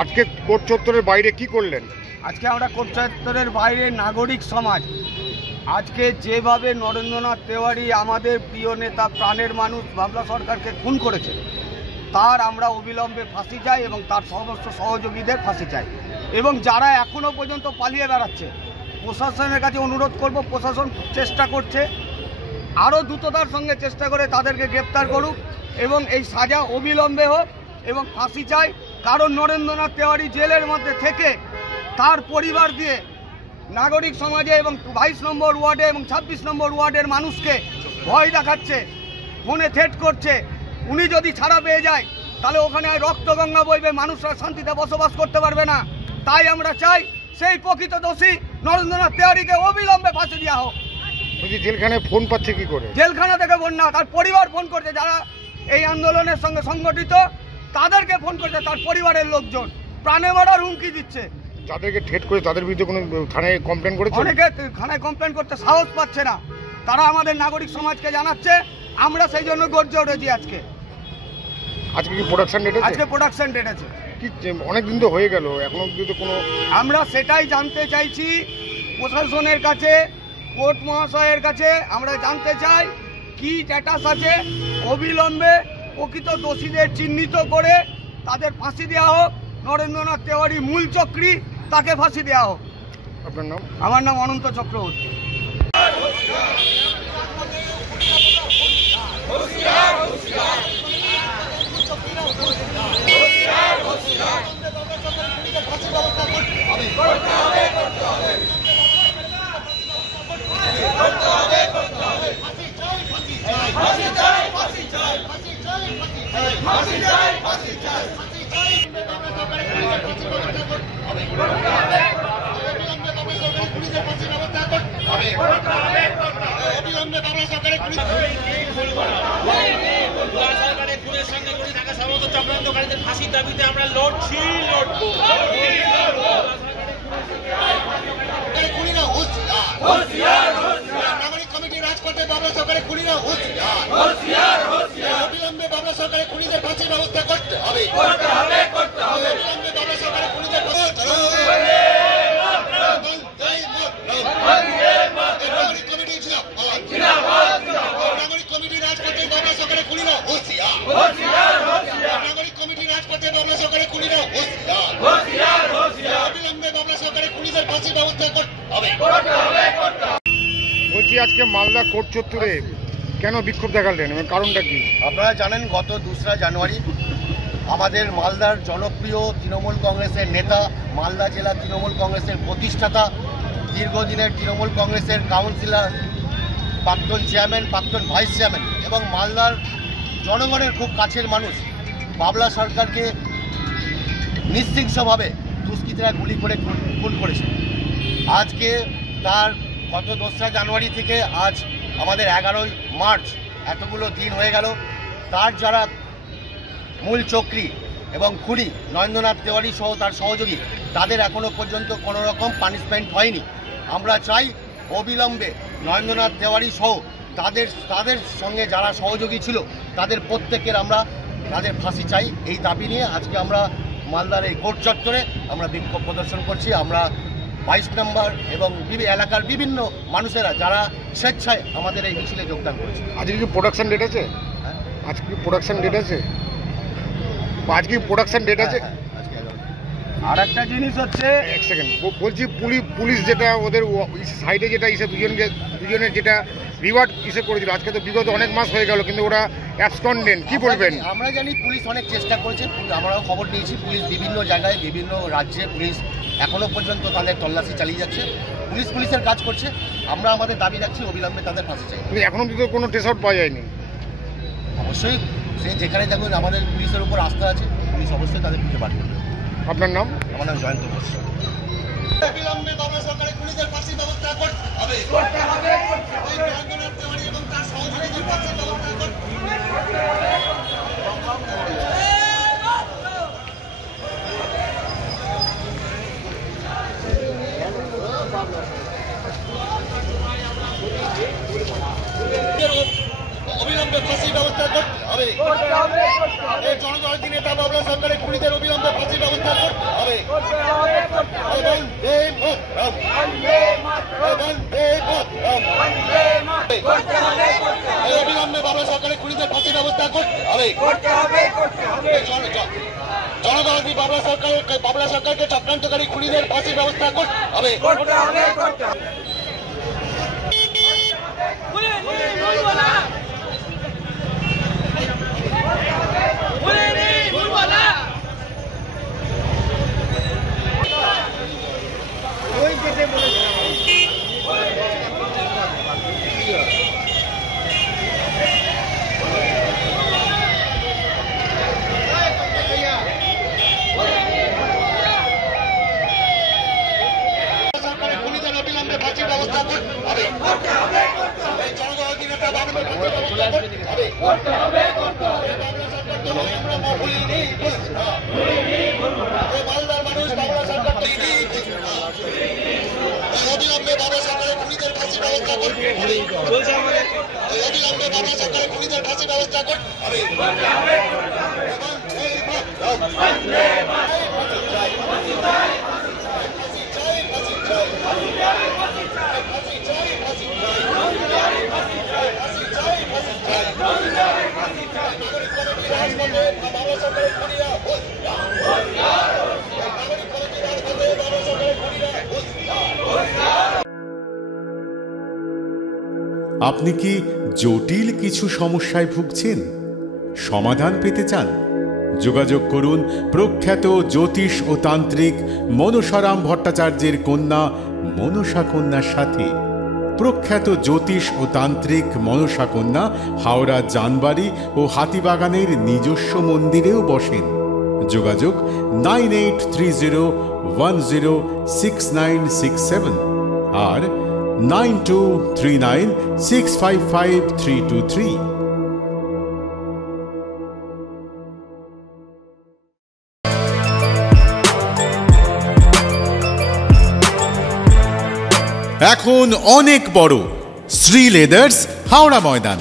আজকে কোর্ট চত্বরের বাইরে কি করলেন? আজকে আমরা কোর্ট চত্বরের বাইরে নাগরিক সমাজ আজকে যেভাবে নরেন্দ্রনাথ তেওয়ারি আমাদের প্রিয় নেতা প্রাণের মানুষ বাবলা সরকারকে খুন করেছে, তার আমরা অবিলম্বে ফাঁসি চাই এবং তার সমস্ত সহযোগীদের ফাঁসি চাই। এবং যারা এখনও পর্যন্ত পালিয়ে বেড়াচ্ছে, প্রশাসনের কাছে অনুরোধ করব, প্রশাসন চেষ্টা করছে, আরও দ্রুততার সঙ্গে চেষ্টা করে তাদেরকে গ্রেপ্তার করুক এবং এই সাজা অবিলম্বে হোক এবং ফাঁসি চাই। কারণ নরেন্দ্রনাথ তেওয়ারি জেলের মধ্যে থেকে তার পরিবার দিয়ে নাগরিক সমাজে এবং 22 নম্বর ওয়ার্ডে এবং 26 নম্বর ওয়ার্ডের মানুষকে ভয় দেখাচ্ছে, ফোনে থ্রেট করছে। উনি যদি ছাড়া পেয়ে যায় তাহলে ওখানে রক্তগঙ্গা বইবে, মানুষরা শান্তিতে বসবাস করতে পারবে না। তাই আমরা চাই সেই প্রকৃত দোষী নরেন্দ্রনাথ তেওয়ারিকে অবিলম্বে ফাঁসি দেওয়া হোক। জেলখানায় ফোন পাচ্ছে কি করে? জেলখানা থেকে ফোন না, তার পরিবার ফোন করছে, যারা এই আন্দোলনের সঙ্গে সংগঠিত তাদেরকে ফোন করছে, তার পরিবারের লোকজন প্রাণে মারার হুমকি দিচ্ছে। যাদেরকে ঠেট করে তাদের বিরুদ্ধে কোনো থানায় কমপ্লেন করেছে? অনেকে থানায় কমপ্লেন করতে সাহস পাচ্ছে না, তারা আমাদের নাগরিক সমাজকে জানাচ্ছে, আমরা সেই জন্য গর্জে উঠেছি। আজকে কি প্রোডাকশন ডেট আছে? আজকে প্রোডাকশন ডেট আছে। কি অনেক দিন তো হয়ে গেল, এখনো অবধি তো কোনো... আমরা সেটাই জানতে চাইছি প্রশাসনের কাছে, কোর্ট মহাশয়ের কাছে আমরা জানতে চাই কি স্ট্যাটাস আছে। অবিলম্বে প্রকৃত দোষীদের চিহ্নিত করে তাদের ফাঁসি দেওয়া হোক। নরেন্দ্রনাথ তেওয়ারি মূল চক্রী, তাকে ফাঁসি দেওয়া হোক। আপনার নাম? আমার নাম অনন্ত চক্রবর্তী। চক্রান্তকারীদের ফাঁসির দাবিতে আমরা লড়ছি, লড়বো। নাগরিক কমিটি রাজপথে বাবলা সরকারের খুনিরা হুঁশিয়ার, অবিলম্বে বাবলা সরকারের খুনিদের ফাঁসির ব্যবস্থা করতে হবে। অবিলম্বে বাবলা সরকারের খুনিদের নাগরিক কমিটি রাজপথে বাবলা সরকারের খুনিরা হুঁশিয়ার, নাগরিক কমিটি রাজপথে বাবলা সরকারের খুনিরা হুঁশিয়ার, অবিলম্বে বাবলা সরকারের খুনিদের ফাঁসির ব্যবস্থা করতে হবে। বলছি আজকে মালদা কোর্ট চত্বরে কেন বিক্ষোভ দেখালেন এবং কারণটা কি? আপনারা জানেন গত 2রা জানুয়ারি আমাদের মালদার জনপ্রিয় তৃণমূল কংগ্রেসের নেতা, মালদা জেলা তৃণমূল কংগ্রেসের প্রতিষ্ঠাতা, দীর্ঘদিনের তৃণমূল কংগ্রেসের কাউন্সিলর, প্রাক্তন চেয়ারম্যান, প্রাক্তন ভাইস চেয়ারম্যান এবং মালদার জনগণের খুব কাছের মানুষ বাবলা সরকারকে নৃশংসভাবে দুষ্কৃতীরা গুলি করে খুন করেছে। আজকে তার গত 2রা জানুয়ারি থেকে আজ আমাদের 11ই মার্চ, এতগুলো দিন হয়ে গেল। তার যারা মূল চক্রী এবং খুনি নরেন্দ্রনাথ তেওয়ারি সহ তার সহযোগী, তাদের এখনও পর্যন্ত কোনো রকম পানিশমেন্ট হয়নি। আমরা চাই অবিলম্বে নরেন্দ্রনাথ তেওয়ারি সহ তাদের সঙ্গে যারা সহযোগী ছিল তাদের প্রত্যেকের আমরা তাদের ফাঁসি চাই। এই দাবি নিয়ে আজকে আমরা মালদার এই কোর্ট চত্বরে আমরা বিক্ষোভ প্রদর্শন করছি। আমরা 22 নম্বর এবং এলাকার বিভিন্ন মানুষেরা যারা স্বেচ্ছায় আমাদের এই মিছিলে যোগদান করেছে। আজকে কি প্রোডাকশন ডেট আছে? আজকে কি প্রোডাকশন ডেট আছে? আজকে প্রোডাকশন ডেট আছে? আর একটা জিনিস হচ্ছে, এক সেকেন্ড বলছি, পুলিশ যেটা ওদের সাইডে যেটা দুজনের যেটা রিওয়ার্ড করেছিল, আজকে তো বিগত অনেক মাস হয়ে গেল কিন্তু ওরা অ্যাবসকন্ডেন্ট, কি বলবেন? আমরা জানি পুলিশ অনেক চেষ্টা করেছে, আমরাও খবর নিয়েছি, পুলিশ বিভিন্ন জায়গায় বিভিন্ন রাজ্যে পুলিশ এখনো পর্যন্ত তাদের তল্লাশি চালিয়ে যাচ্ছে। পুলিশের কাজ করছে। আমরা আমাদের দাবি রাখছি অবিলম্বে তাদের ফাঁসি চাই। কিন্তু এখনো তো কোনো ট্রেস আউট পাওয়া যায়নি। অবশ্যই সে যেখানে থাকুন আমাদের পুলিশের উপর আস্থা আছে, পুলিশ অবশ্যই তাদের খুঁজে বার করবে। আপনার নাম? আমার নাম জয়ন্ত ঘোষ। অবিলম্বে বাবলা সরকারের খুনিদের ফাঁসির ব্যবস্থা করতে হবে। নরেন্দ্রনাথ তেওয়ারি এবং তার সহযোগীদের ফাঁসির ব্যবস্থা করতে অবিলম্বে ফাঁসির ব্যবস্থা করতে হবে। জনজাতি নেতা বাবলা সরকারের খুনিদের অবিলম্বে ফাঁসির ব্যবস্থা করতে অবিলম্বে বাংলা সরকারের খুনিদের ফাঁসির ব্যবস্থা করতে হবে। জনগণী বাংলা সরকারকে চক্রান্তকারী খুনিদের ফাঁসির ব্যবস্থা করতে হবে। আপনি কি জটিল কিছু সমস্যায় ভুগছেন, সমাধান পেতে চান? যোগাযোগ করুন প্রখ্যাত জ্যোতিষ ও তান্ত্রিক মনসারাম ভট্টাচার্যের কন্যা মনসা কন্যার সাথে। প্রখ্যাত জ্যোতিষ ও তান্ত্রিক মনসা কন্যা হাওড়া জানবাড়ি ও হাতিবাগানের নিজস্ব মন্দিরেও বসেন। যোগাযোগ 9830106967 আর 9239655323। এখন অনেক বড় শ্রী লেদার্স হাওড়া ময়দান।